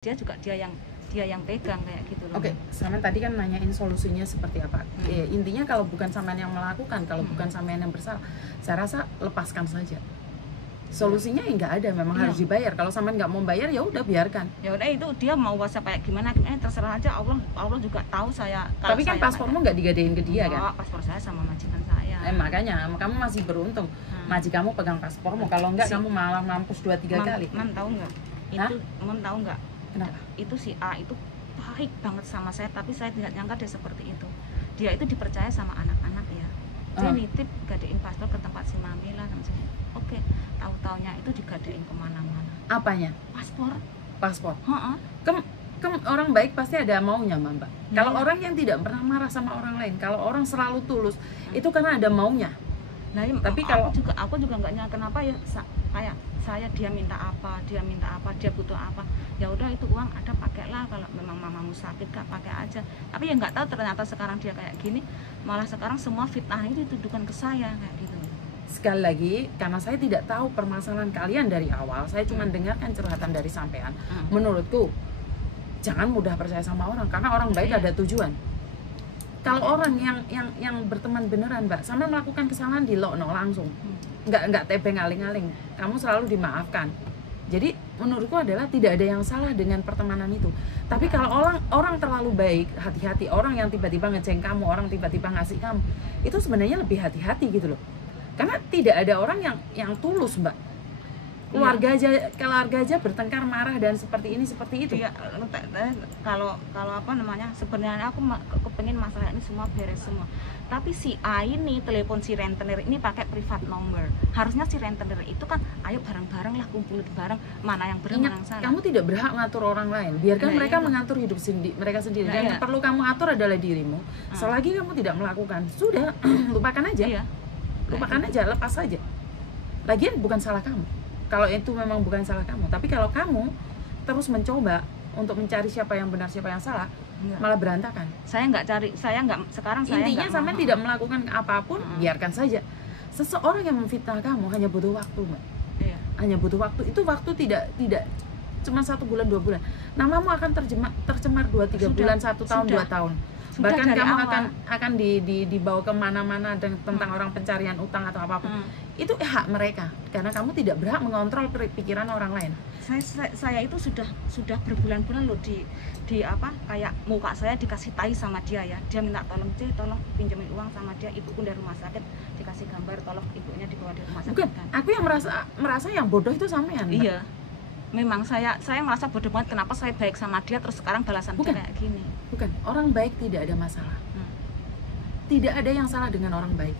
dia juga dia yang pegang kayak gitu loh. Oke, Samen tadi kan nanyain solusinya seperti apa. Intinya kalau bukan Samen yang melakukan, kalau bukan Samen yang bersalah, saya rasa lepaskan saja. Solusinya ya nggak ada, memang harus dibayar. Kalau Samen nggak mau bayar, ya udah biarkan. Ya udah, itu dia mau WhatsApp kayak gimana, terserah aja. Allah juga tahu saya. Tapi kan paspormu nggak digadein ke dia kan? Paspor saya sama majikan saya. Makanya kamu masih beruntung. Majikanmu pegang paspormu. Kalau enggak, kamu malah mampus 2-3 kali. Man tahu nggak? Itu Mon tahu nggak? Kenapa? Itu si A itu baik banget sama saya, tapi saya tidak nyangka dia seperti itu. Dia itu dipercaya sama anak-anak ya. Dia nitip gadein paspor ke tempat si Mamila sama saya. Oke, tahu-taunya itu digadein kemana-mana. Apanya? Paspor. Orang baik pasti ada maunya, Mbak. Kalau orang yang tidak pernah marah sama orang lain, kalau orang selalu tulus, itu karena ada maunya. Nah, tapi kalau aku juga nggak nyangka kenapa ya, kayak saya dia minta apa, dia butuh apa, ya udah itu uang ada, pakailah. Kalau memang mamamu sakit kak, pakai aja. Tapi ya nggak tahu ternyata sekarang dia kayak gini, malah sekarang semua fitnah itu dituduhkan ke saya kayak gitu. Sekali lagi, karena saya tidak tahu permasalahan kalian dari awal, saya cuma dengarkan curhatan dari sampean. Menurutku, jangan mudah percaya sama orang, karena orang baik ada tujuan. Kalau orang yang berteman beneran, Mbak, sama melakukan kesalahan di lokno langsung, nggak tebeng aling-aling, kamu selalu dimaafkan. Jadi menurutku adalah tidak ada yang salah dengan pertemanan itu. Tapi kalau orang terlalu baik, hati-hati. Orang yang tiba-tiba ngeceng kamu, orang tiba-tiba ngasih kamu, itu sebenarnya lebih hati-hati gitu loh. Karena tidak ada orang yang tulus, Mbak. Keluarga aja bertengkar, marah dan seperti ini seperti itu. Ya, kalau apa namanya, sebenarnya aku kepengen masalah ini semua beres semua. Tapi si A ini telepon si rentenir ini pakai privat nomor. Harusnya si rentenir itu kan ayo bareng-bareng lah, kumpul bareng, mana yang benar, mana yang salah. Kamu tidak berhak ngatur orang lain. Biarkan mereka mengatur hidup mereka sendiri. Dan yang perlu kamu atur adalah dirimu. Selagi kamu tidak melakukan, sudah lupakan aja. Lupakan aja, lepas saja. Lagian bukan salah kamu. Kalau itu memang bukan salah kamu, tapi kalau kamu terus mencoba untuk mencari siapa yang benar, siapa yang salah, malah berantakan. Intinya sampai tidak melakukan apapun, biarkan saja. Seseorang yang memfitnah kamu hanya butuh waktu, Mbak. Hanya butuh waktu. Itu waktu tidak cuma 1 bulan 2 bulan. Namamu akan tercemar 2-3 bulan, 1 tahun 2 tahun. Bahkan kamu akan dibawa kemana-mana tentang orang pencarian utang atau apapun. Itu hak mereka, karena kamu tidak berhak mengontrol pikiran orang lain. Saya itu sudah berbulan-bulan loh di apa, kayak muka saya dikasih tai sama dia ya. Dia minta tolong pinjemin uang sama dia, ibuku dari rumah sakit, dikasih gambar tolong ibunya dibawa dari rumah sakit. Bukan, aku yang merasa yang bodoh itu sampean. Iya. Memang saya merasa bodoh banget, kenapa saya baik sama dia terus sekarang balasan dia kayak gini. Bukan, orang baik tidak ada masalah. Tidak ada yang salah dengan orang baik.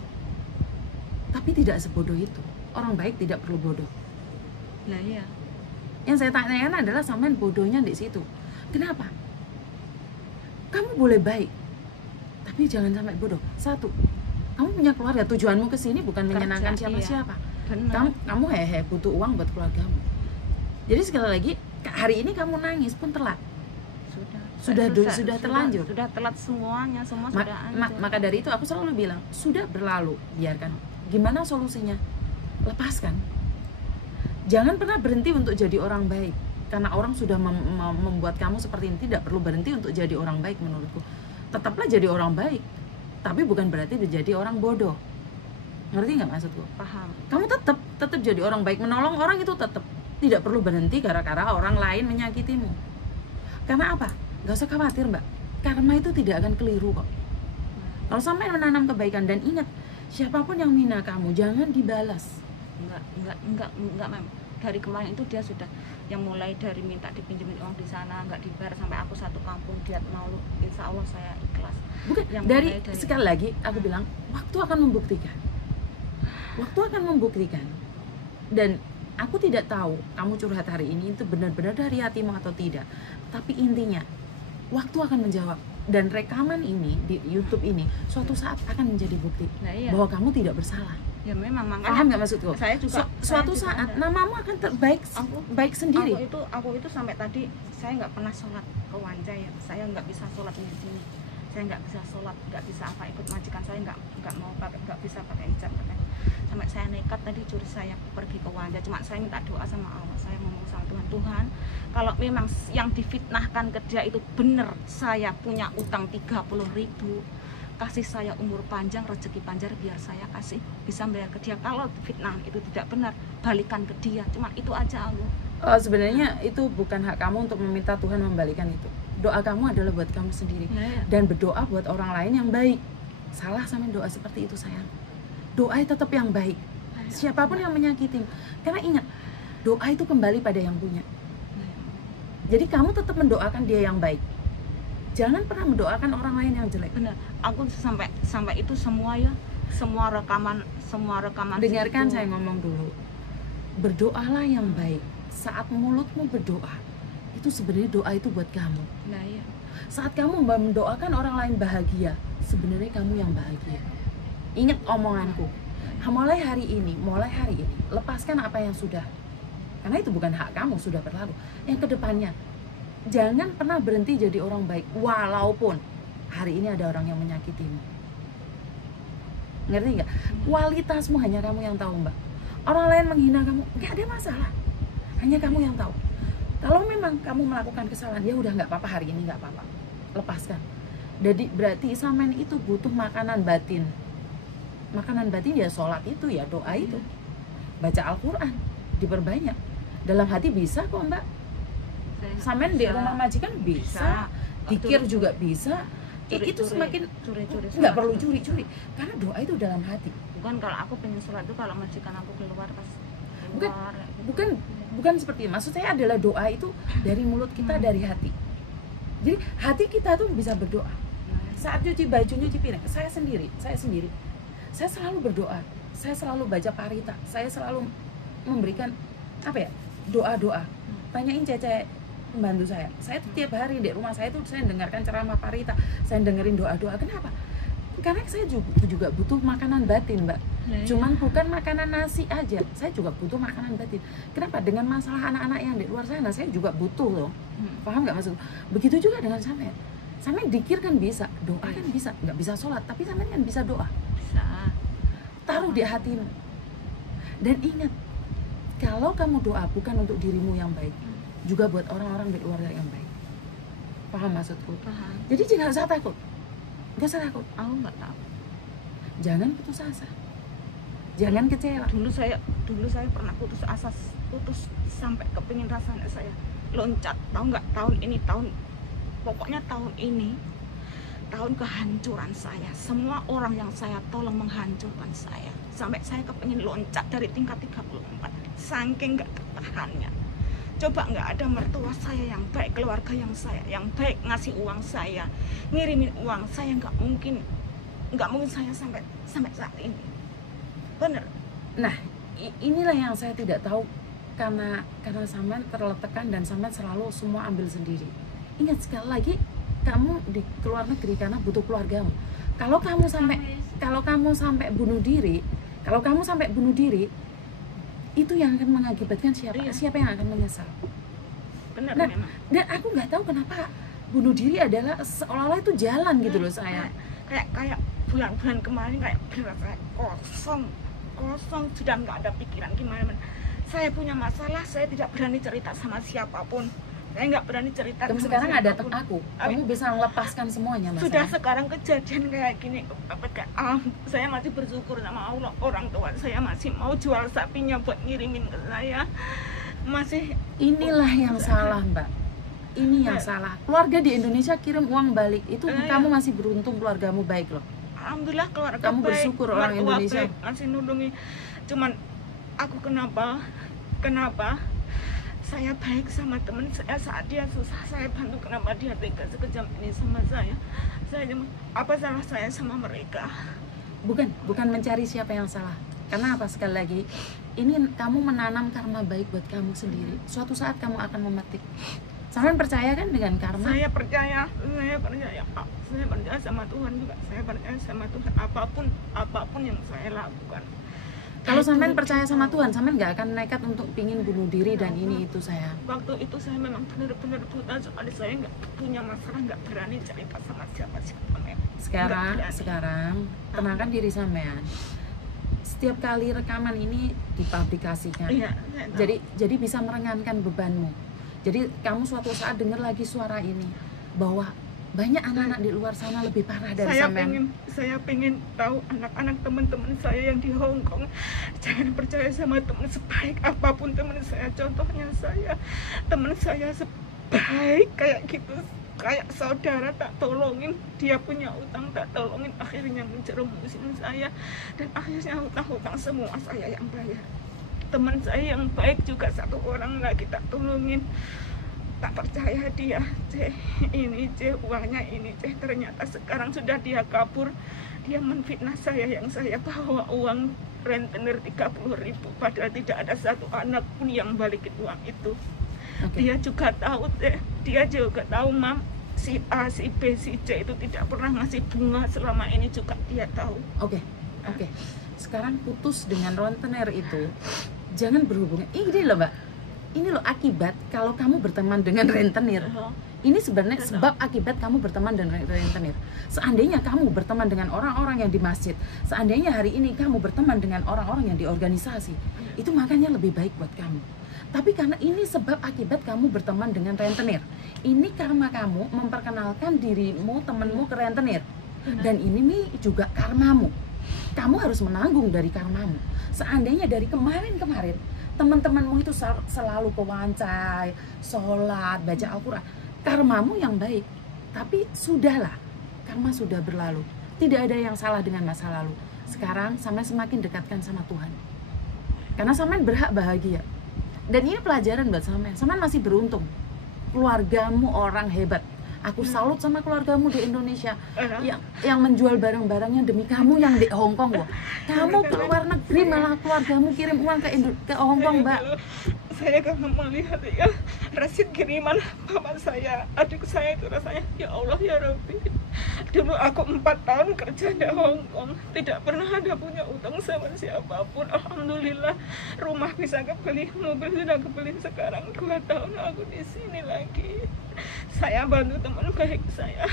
Tapi tidak sebodoh itu. Orang baik tidak perlu bodoh. Nah iya. Yang saya tanyakan adalah sampean bodohnya di situ. Kenapa? Kamu boleh baik, tapi jangan sampai bodoh. 1, kamu punya keluarga, tujuanmu ke sini bukan menyenangkan siapa-siapa. Kamu butuh uang buat keluargamu. Jadi sekali lagi, hari ini kamu nangis pun telat. Sudah terlanjur. Sudah telat semuanya, sudah hancur. Maka dari itu aku selalu bilang, sudah berlalu, biarkan. Gimana solusinya? Lepaskan. Jangan pernah berhenti untuk jadi orang baik. Karena orang sudah membuat kamu seperti ini. Tidak perlu berhenti untuk jadi orang baik menurutku. Tetaplah jadi orang baik, tapi bukan berarti menjadi orang bodoh. Ngerti nggak maksudku? Paham. Kamu tetap jadi orang baik, menolong orang itu tetap. Tidak perlu berhenti gara-gara orang lain menyakitimu. Karena apa? Gak usah khawatir, Mbak. Karma itu tidak akan keliru kok. Kalau sampai menanam kebaikan, dan ingat, siapapun yang menghina kamu jangan dibalas. Enggak, Mem. Dari kemarin itu dia sudah yang mulai dari minta dipinjemin uang di sana, enggak dibayar, sampai aku satu kampung dia mau, insya Allah saya ikhlas. Bukan, dari sekali lagi aku bilang, waktu akan membuktikan. Waktu akan membuktikan. Dan aku tidak tahu kamu curhat hari ini itu benar-benar dari hatimu atau tidak. Tapi intinya, waktu akan menjawab. Dan rekaman ini di YouTube ini suatu saat akan menjadi bukti bahwa kamu tidak bersalah. Ya memang, makanya. Paham nggak maksudku? Saya juga. Suatu saat namamu akan baik sendiri. Aku itu sampai tadi saya nggak pernah sholat ke Wanjai ya. Saya nggak bisa sholat di sini. Saya nggak bisa sholat, nggak bisa ikut majikan saya, nggak mau pakai, nggak bisa pakai hijab katanya. sampai saya nekat tadi curi saya pergi ke Wanja. Cuma saya minta doa sama Allah, saya ngomong sama Tuhan, Tuhan kalau memang yang difitnahkan ke dia itu benar, saya punya utang 30.000, kasih saya umur panjang, rezeki panjang, biar saya kasih bisa bayar ke dia. Kalau fitnah itu tidak benar, balikan ke dia. Cuma itu aja Allah. Sebenarnya itu bukan hak kamu untuk meminta Tuhan membalikan itu. Doa kamu adalah buat kamu sendiri, dan berdoa buat orang lain yang baik. Salah sama doa seperti itu sayang. Doa itu tetap yang baik, siapapun yang menyakiti. Karena ingat, doa itu kembali pada yang punya. Jadi kamu tetap mendoakan dia yang baik. Jangan pernah mendoakan orang lain yang jelek. Benar. Aku sampai itu semua ya, semua rekaman Dengarkan itu. saya ngomong dulu. Berdoalah yang baik. Saat mulutmu berdoa, itu sebenarnya doa itu buat kamu. Nah, iya. Saat kamu mendoakan orang lain bahagia, sebenarnya kamu yang bahagia. Ingat omonganku. Mulai hari ini, lepaskan apa yang sudah. Karena itu bukan hak kamu, sudah berlalu. Yang kedepannya, jangan pernah berhenti jadi orang baik, walaupun hari ini ada orang yang menyakitimu. Ngerti nggak? Kualitasmu hanya kamu yang tahu, Mbak. Orang lain menghina kamu, nggak ada masalah. Hanya kamu yang tahu. Kalau memang kamu melakukan kesalahan, ya udah nggak apa-apa hari ini, nggak apa-apa. Lepaskan. Jadi berarti sampean itu butuh makanan batin. Makanan batin ya sholat itu, ya doa itu. Baca Al-Quran, diperbanyak. Dalam hati bisa kok, Mbak. Sampean di rumah majikan bisa. Dikir juga bisa. Itu semakin curi-curi. Nggak perlu curi-curi. Karena doa itu dalam hati. Bukan kalau aku pengen sholat itu kalau majikan aku keluar pas keluar, bukan seperti itu. Maksud saya adalah doa itu dari mulut kita, dari hati. Jadi hati kita tuh bisa berdoa. Saat cuci baju, nyuci piring, saya sendiri saya selalu berdoa, saya selalu baca parita, saya selalu memberikan doa-doa. Tanyain Cece, pembantu saya tuh tiap hari di rumah saya tuh saya dengarkan ceramah parita, saya dengerin doa-doa. Kenapa? Karena saya juga butuh makanan batin, Mbak. Cuman bukan makanan nasi aja, saya juga butuh makanan batin. Kenapa? Dengan masalah anak-anak yang di luar sana, saya juga butuh loh. Paham nggak maksud? Begitu juga dengan sampean. Sampean dikir kan bisa, doa kan bisa. Nggak bisa sholat, tapi sampean kan bisa doa. bisa. Taruh di hatimu. Dan ingat, kalau kamu doa bukan untuk dirimu yang baik, juga buat orang-orang di luar yang baik. Paham maksudku? Paham. Jadi jangan usah takut. Gak usah takut. Aku nggak tahu. Jangan putus asa. Jangan kecewa. Dulu saya pernah putus asa, sampai kepingin rasanya saya loncat. Tahu nggak, pokoknya tahun ini tahun kehancuran saya. Semua orang yang saya tolong menghancurkan saya. Sampai saya kepingin loncat dari tingkat 34. Saking nggak tertahannya. Coba nggak ada mertua saya yang baik, keluarga yang baik ngasih uang saya, ngirimin uang saya, nggak mungkin saya sampai saat ini. Bener. Nah, inilah yang saya tidak tahu, karena sampean terletekan dan sampean selalu semua ambil sendiri. Ingat sekali lagi, kamu di luar negeri karena butuh keluargamu. Kalau kamu sampai bunuh diri, itu yang akan mengakibatkan siapa yang akan menyesal. Benar, nah, memang. Dan aku nggak tahu kenapa bunuh diri adalah seolah-olah itu jalan gitu loh saya. Kayak bulan-bulan kemarin kayak berasa kosong, sudah nggak ada pikiran gimana. Saya punya masalah, saya tidak berani cerita sama siapapun. Saya nggak berani cerita. Kamu sekarang ada aku, kamu bisa melepaskan semuanya, Mas. Sudah sekarang kejadian kayak gini, saya masih bersyukur sama Allah. Orang tua saya masih mau jual sapinya buat ngirimin ke saya. Inilah yang salah, Mbak. Ini yang salah. Keluarga di Indonesia kirim uang balik, itu kamu masih beruntung, keluargamu baik loh. Alhamdulillah keluarga kamu bersyukur, orang Indonesia masih nulungi. Cuman aku kenapa saya baik sama teman saya saat dia susah, saya bantu. Kenapa dia tega sekejam ini sama saya apa salah saya sama mereka? Bukan mencari siapa yang salah. Karena apa, sekali lagi, ini kamu menanam karma baik buat kamu sendiri. Suatu saat kamu akan memetik. Sampean percaya kan dengan karma? Saya percaya sama Tuhan juga. Saya percaya sama Tuhan, apapun yang saya lakukan. Kalau sampean percaya sama Tuhan, sampean nggak akan nekat untuk pingin bunuh diri dan ini itu, sayang. Waktu itu saya memang benar-benar buta, soalnya saya nggak punya masalah, nggak berani cerita sama siapa-siapa. Sekarang tenangkan diri sampean. setiap kali rekaman ini dipublikasikan. Iya, Jadi bisa meringankan bebanmu. Jadi kamu suatu saat dengar lagi suara ini bahwa banyak anak-anak di luar sana lebih parah dari sampean. Saya pengen tahu anak-anak teman-teman saya yang di Hong Kong. Jangan percaya sama teman sebaik apapun teman saya. Contohnya teman saya sebaik kayak gitu, kayak saudara tak tolongin, dia punya utang tak tolongin, akhirnya menjerumusin saya dan akhirnya hutang-hutang semua saya yang bayar. Teman saya yang baik juga satu orang lagi tak tolongin. Tak percaya dia, uangnya ini, ternyata sekarang sudah dia kabur. Dia menfitnah saya yang saya bawa uang rentenir 30.000, padahal tidak ada satu anak pun yang balikin uang itu. Dia juga tahu, Mam, si A, si B, si C itu tidak pernah ngasih bunga selama ini juga dia tahu. Oke. Sekarang putus dengan rentenir itu, jangan berhubungan. Ini loh Mbak, ini loh akibat kalau kamu berteman dengan rentenir. Ini sebenarnya sebab akibat kamu berteman dengan rentenir. Seandainya kamu berteman dengan orang-orang yang di masjid, seandainya hari ini kamu berteman dengan orang-orang yang di organisasi, itu makanya lebih baik buat kamu. Tapi karena ini sebab akibat kamu berteman dengan rentenir, ini karma kamu memperkenalkan dirimu, temenmu ke rentenir. Dan ini juga karmamu. Kamu harus menanggung dari karmamu. Seandainya dari kemarin-kemarin teman-temanmu itu selalu ke wancai, sholat, baca Al-Quran, karmamu yang baik. Tapi sudahlah, karma sudah berlalu. Tidak ada yang salah dengan masa lalu. Sekarang sampai semakin dekatkan sama Tuhan. Karena sampean berhak bahagia. Dan ini pelajaran buat sampean. Sampean masih beruntung. Keluargamu orang hebat. Aku salut sama keluargamu di Indonesia yang menjual barang-barangnya demi kamu yang di Hong Kong loh. Kamu ke luar negeri malah keluargamu kirim uang ke Hong Kong, Mbak. Saya kalau melihat ya rasid kiriman bapak saya, adik saya itu rasanya ya Allah ya Rabbi. Dulu aku 4 tahun kerja di Hong Kong, tidak pernah ada punya utang sama siapapun. Alhamdulillah rumah bisa kebeli, mobil sudah kebeli. Sekarang 2 tahun aku di sini lagi. Saya bantu teman baik saya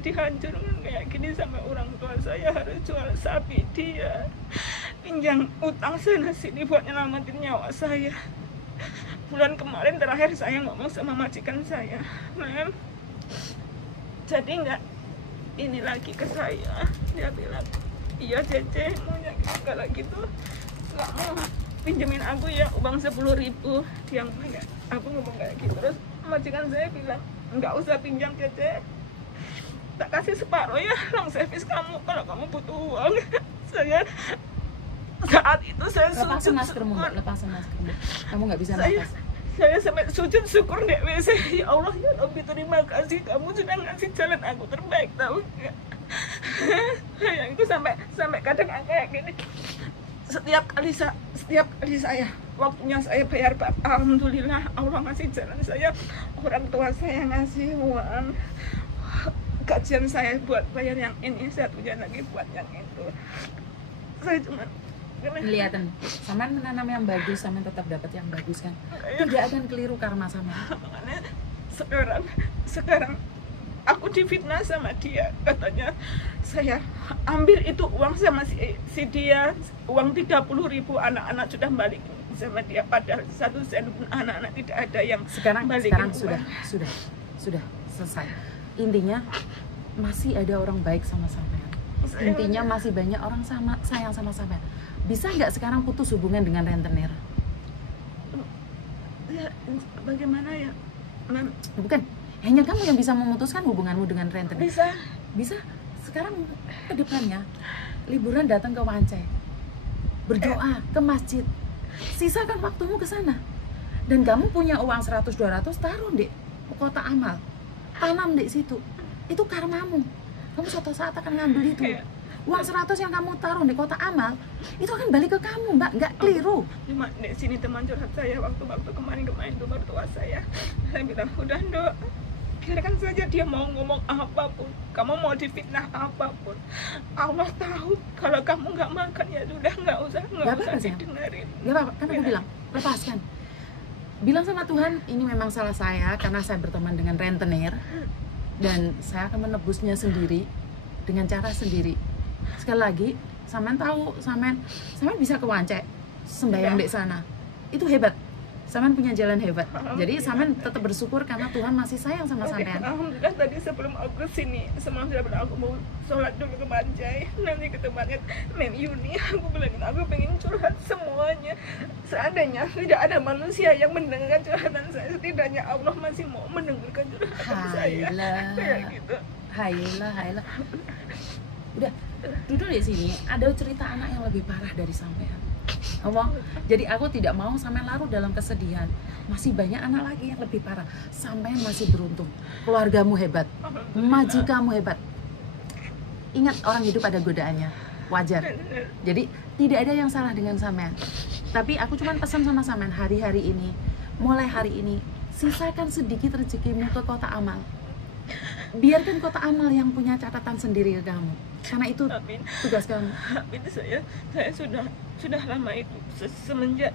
dihancurkan kayak gini sampai orang tua saya harus jual sapi dia, pinjam utang sana sini buat nyelamatin nyawa saya. Bulan kemarin terakhir saya ngomong sama majikan saya, Mem, jadi nggak ini lagi ke saya. Dia bilang, iya Cece, maunya kalau gitu nggak mau pinjemin aku ya uang 10.000. Dia nggak, aku ngomong kayak gitu. Terus majikan saya bilang, nggak usah pinjam Cece, tak kasih separuh ya long service kamu kalau kamu butuh uang. Saya saat itu saya lepasin maskermu, kamu nggak bisa nafas. Saya sampai sujud syukur di WC. Ya Allah ya Rabbi, terima kasih kamu sudah ngasih jalan aku terbaik, tahu nggak? Yang itu sampai kadang kayak gini. Setiap kali saya waktunya saya bayar, alhamdulillah Allah ngasih jalan saya. Orang tua saya ngasih uang, gajian saya buat bayar yang ini, satunya lagi buat yang itu. Saya cuma kelihatan sama menanam yang bagus, sama tetap dapat yang bagus kan. Tidak akan keliru karma sama. Sekarang aku difitnah sama dia, katanya saya ambil itu uang sama si dia, uang 30.000, anak-anak sudah balik sama dia, padahal 1 sen pun anak-anak tidak ada yang sekarang balikin sudah selesai. Intinya masih ada orang baik sama sampean. Intinya masih banyak orang sayang sama sampean. Bisa nggak sekarang putus hubungan dengan rentenir? Ya, bagaimana ya? Bukan, hanya kamu yang bisa memutuskan hubunganmu dengan rentenir. Bisa. Sekarang ke depannya liburan datang ke Wancai, berdoa ke masjid, sisakan waktumu ke sana. Dan kamu punya uang 100-200, taruh di kota amal, tanam di situ. Itu karmamu. Kamu suatu saat akan ngambil itu. Uang 100 yang kamu taruh di kota amal itu akan balik ke kamu, Mbak, nggak keliru. Cuma di sini teman curhat saya waktu kemarin tuh mertua saya bilang, udah Ndok, biarkan saja dia mau ngomong apapun, kamu mau difitnah apapun, Allah tahu. Kalau kamu nggak makan ya sudah, nggak usah didengerin. Nggak apa-apa, kan aku bilang lepaskan. Bilang sama Tuhan, ini memang salah saya karena saya berteman dengan rentenir dan saya akan menebusnya sendiri dengan cara sendiri. Sekali lagi, Sampean tahu, sampean bisa kewance sembahyang di sana. Itu hebat. Sampean punya jalan hebat. Jadi sampean tetap bersyukur karena Tuhan masih sayang sama sampean. Alhamdulillah tadi sebelum aku kesini, semalam aku mau sholat dulu ke Banjai. Nanti ke tempatnya Mem Yuni, aku bilangin aku pengen curhat semuanya. Seandainya tidak ada manusia yang mendengarkan curhatan saya, setidaknya Allah masih mau mendengarkan curhatan saya. Kayak gitu. Hailah. Udah, duduk di sini. Ada cerita anak yang lebih parah dari sampean. Ngomong, jadi aku tidak mau sampai larut dalam kesedihan. Masih banyak anak lagi yang lebih parah. Sampean masih beruntung. Keluargamu hebat, majikanmu hebat. Ingat, orang hidup ada godaannya, wajar. Jadi tidak ada yang salah dengan sampean. Tapi aku cuma pesan sama sampean, hari-hari ini, mulai hari ini, sisakan sedikit rezekimu ke kota amal. Biarkan kota amal yang punya catatan sendiri ke kamu. Karena itu tugas kamu. Amin. Saya sudah lama itu semenjak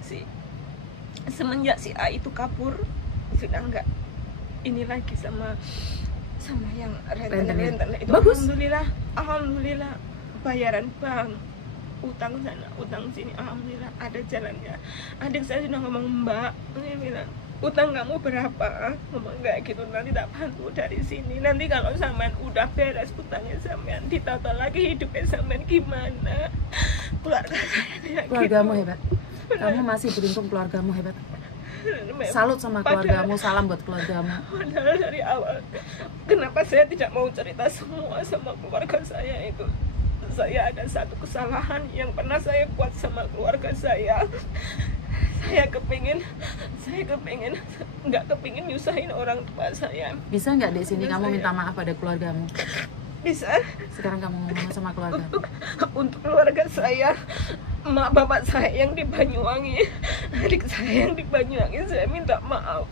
si A itu kabur, sudah enggak ini lagi sama yang rentenir itu. Bagus. Alhamdulillah bayaran bank, utang sana utang sini, alhamdulillah ada jalannya. Adik saya sudah ngomong, Mbak, dia bilang, utang kamu berapa? Ngomong kayak gitu, nanti tak bantu dari sini. Nanti kalau sampean udah beres utangnya sampean, ditata lagi hidupnya sampean gimana? Keluarga saya Keluargamu gitu. hebat. Kamu masih beruntung, keluargamu hebat. Salut sama keluargamu, salam buat keluargamu. Padahal dari awal, kenapa saya tidak mau cerita semua sama keluarga saya itu? Saya ada satu kesalahan yang pernah saya buat sama keluarga saya. Saya kepingin nggak kepingin nyusahin orang tua saya. Bisa nggak di sini kamu minta maaf pada keluargamu? Bisa. Sekarang kamu ngomong sama keluarga. Untuk keluarga saya, emak bapak saya yang di Banyuwangi, adik saya yang di Banyuwangi, saya minta maaf.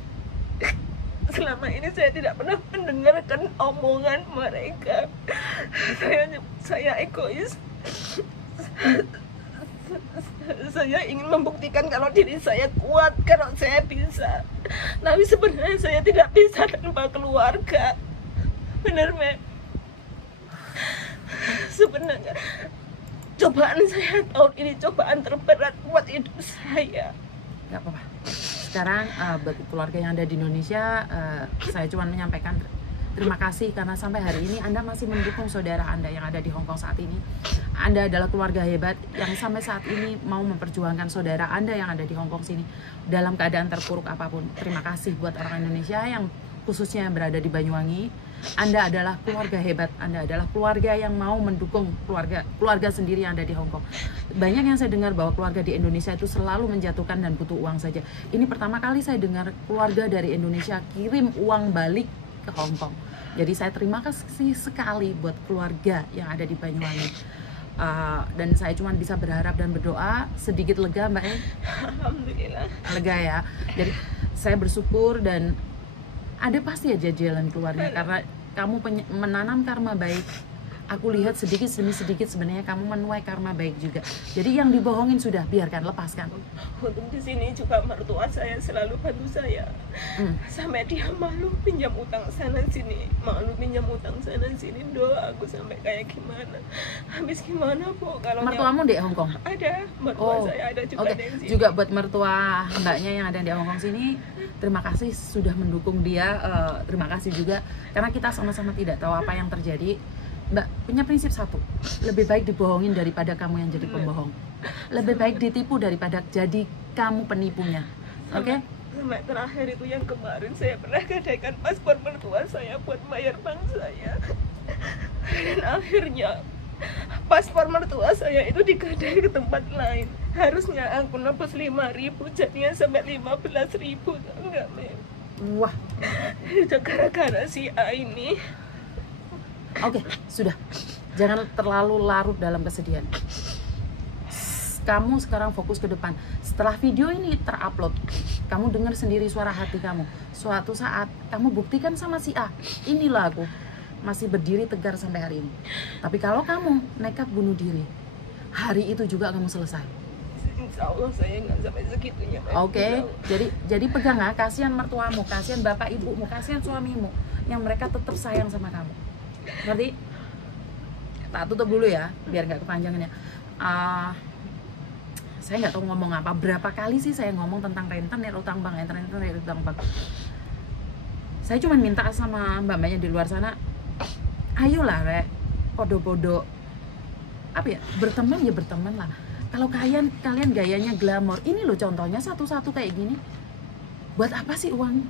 Selama ini saya tidak pernah mendengarkan omongan mereka. Saya egois. Saya ingin membuktikan kalau diri saya kuat, kalau saya bisa. Tapi sebenarnya saya tidak bisa tanpa keluarga. Benar, Mem? Sebenarnya cobaan saya tahun ini cobaan terberat buat hidup saya. Gak apa-apa. Sekarang buat keluarga yang ada di Indonesia, saya cuma menyampaikan terima kasih karena sampai hari ini Anda masih mendukung saudara Anda yang ada di Hong Kong saat ini. Anda adalah keluarga hebat yang sampai saat ini mau memperjuangkan saudara Anda yang ada di Hong Kong sini dalam keadaan terpuruk apapun. Terima kasih buat orang Indonesia yang khususnya yang berada di Banyuwangi. Anda adalah keluarga hebat, Anda adalah keluarga yang mau mendukung keluarga sendiri yang ada di Hong Kong. Banyak yang saya dengar bahwa keluarga di Indonesia itu selalu menjatuhkan dan butuh uang saja. Ini pertama kali saya dengar keluarga dari Indonesia kirim uang balik ke Hong Kong. Jadi saya terima kasih sekali buat keluarga yang ada di Banyuwangi. Dan saya cuma bisa berharap dan berdoa sedikit lega, Mbak. Alhamdulillah. Lega ya. Jadi saya bersyukur dan ada pasti aja jalan keluarnya karena kamu menanam karma baik. Aku lihat sedikit demi sedikit sebenarnya kamu menuai karma baik juga. Jadi yang dibohongin sudah, biarkan, lepaskan. Untuk di sini juga mertua saya selalu bantu saya. Sampai dia malu pinjam utang sana sini, malu pinjam utang sana sini. Doa aku sampai kayak gimana. Habis gimana, Bu? Kalau mertuamu di Hong Kong? Ada, mertua saya ada juga di sini. Juga buat mertua mbaknya yang ada di Hong Kong sini, terima kasih sudah mendukung dia. Terima kasih juga karena kita sama-sama tidak tahu apa yang terjadi. Mbak punya prinsip satu, lebih baik dibohongin daripada kamu yang jadi pembohong. Lebih baik ditipu daripada jadi kamu penipunya. Oke? Sampai terakhir itu yang kemarin saya pernah gadaikan paspor mertua saya buat bayar bank saya. Dan akhirnya paspor mertua saya itu digadai ke tempat lain. Harusnya aku nebus 5.000, jadinya sampai 15.000. Enggak, Mem. Wah. Itu gara-gara si A ini. Oke, sudah. Jangan terlalu larut dalam kesedihan. Kamu sekarang fokus ke depan. Setelah video ini terupload, kamu dengar sendiri suara hati kamu. Suatu saat kamu buktikan sama si A, inilah aku masih berdiri tegar sampai hari ini. Tapi kalau kamu nekat bunuh diri, hari itu juga kamu selesai. Insya Allah saya nggak sampai segitunya. Oke, jadi pegang ya, kasihan mertuamu, kasihan bapak ibumu, kasihan suamimu, yang mereka tetap sayang sama kamu. Ngerti? Tak tutup dulu ya, biar nggak kepanjangan ya. Saya nggak tahu ngomong apa. Berapa kali sih saya ngomong tentang rentenir utang bank, rentenir utang bank. Saya cuma minta sama mbak-mbaknya di luar sana, ayolah rek, podo-podo apa ya, berteman ya berteman lah. Kalau kalian gayanya glamor, ini loh contohnya satu-satu kayak gini. Buat apa sih uang?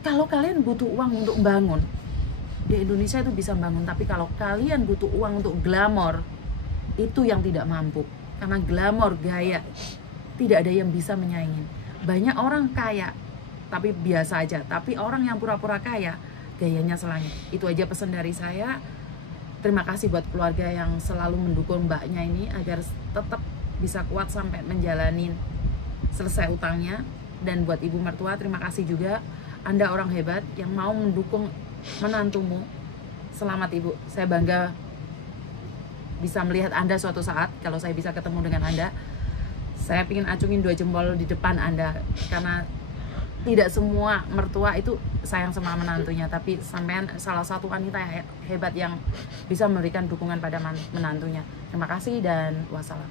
Kalau kalian butuh uang untuk bangun, di Indonesia itu bisa bangun. Tapi kalau kalian butuh uang untuk glamor, itu yang tidak mampu. Karena glamor, gaya, tidak ada yang bisa menyaingin. Banyak orang kaya tapi biasa aja, tapi orang yang pura-pura kaya gayanya selangit. Itu aja pesan dari saya. Terima kasih buat keluarga yang selalu mendukung mbaknya ini agar tetap bisa kuat sampai menjalani selesai utangnya. Dan buat ibu mertua, terima kasih juga, Anda orang hebat yang mau mendukung menantumu. Selamat ibu, saya bangga bisa melihat Anda suatu saat. Kalau saya bisa ketemu dengan Anda, saya ingin acungin 2 jempol di depan Anda, karena tidak semua mertua itu sayang sama menantunya, tapi sampean salah satu wanita hebat yang bisa memberikan dukungan pada menantunya. Terima kasih dan wassalam.